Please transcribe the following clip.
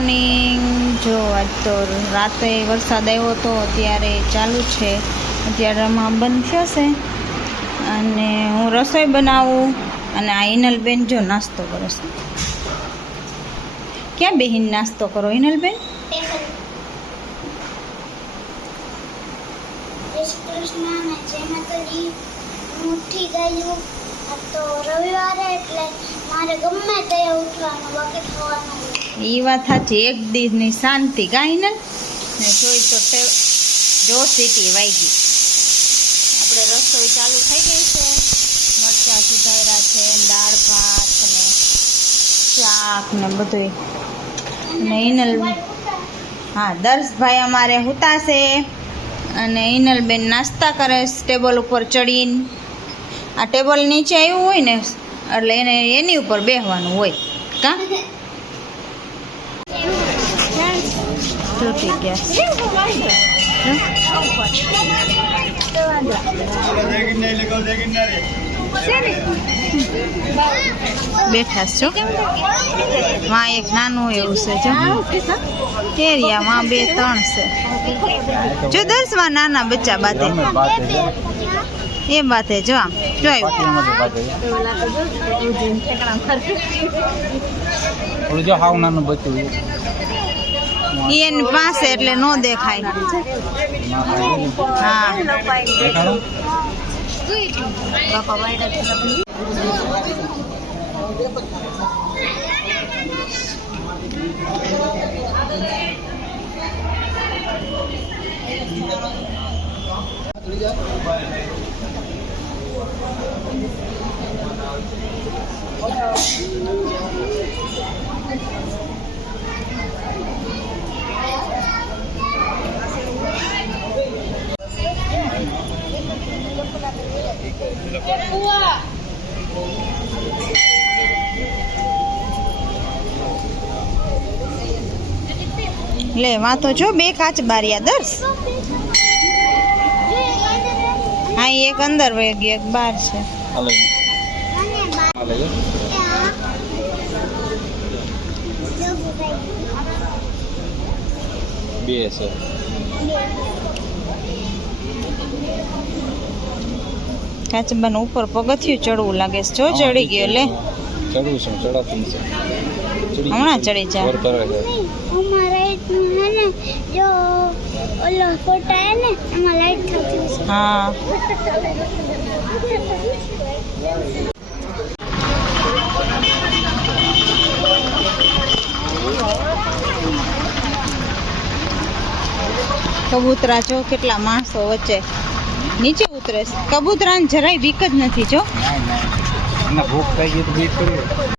Morning. જો આજ તો રાતે વરસાદ આવ્યો હતો, અત્યારે ચાલુ છે, અત્યારે બંધ થયો છે અને હું રસોઈ બનાવું અને આ હિનલબેન જો નાસ્તો કરો છે। ક્યાં બેહીને નાસ્તો કરો હિનલબેન? ઉઠી ગયું તો રવિવારે એટલે મારે ગમે તે ઉઠવાનું બાકી થવાનું। એ વાત સાચી, એક દિવસની શાંતિ કાંઈ ને જોઈ તો જો સીટી વાગી, આપણે રસોઈ ચાલુ થઈ ગઈ છે, મરચાં સુધાર્યા છે, દાળ ભાત ને શાક ને બધું। અને હિનલ, હા દર્શભાઈ અમારે હુતાશે અને હિનલબેન નાસ્તા કરે ટેબલ ઉપર ચડીને। આ ટેબલ નીચે આવ્યું હોય ને એટલે એને એની ઉપર બેસવાનું હોય કા તૂટી ગયા બેઠા છો માં એક નાનું એવું છે જો કેરિયામાં 2-3 છે જો દર્શમાં નાના બચ્ચા બાતે એ બાતે જો આમ જો હાવ નાનું બચ્ચું એની પાસે એટલે નો દેખાય। હા લે માં તો જો 2 કાચ બારિયા દર્શ। હા એક અંદર વહી ગયો, એક બહાર છે। બે છે કાચબાને ઉપર પગથિયું ચડવું લાગે છે, જો ચડી ગયો લે ચડવું છે, ચડાતું છે, હમણાં ચડી જાય। અમારા લાઈટનું હે ને જો ઓલો ફોટા હે ને એમાં લાઈટ થતી છે। હા કબૂતરા જો કેટલા માણસો વચ્ચે નીચે ઉતરે છે। કબૂતરાને જરાય બીક જ નથી જો। ભૂખ થઈ ગઈ તો બીક કરી।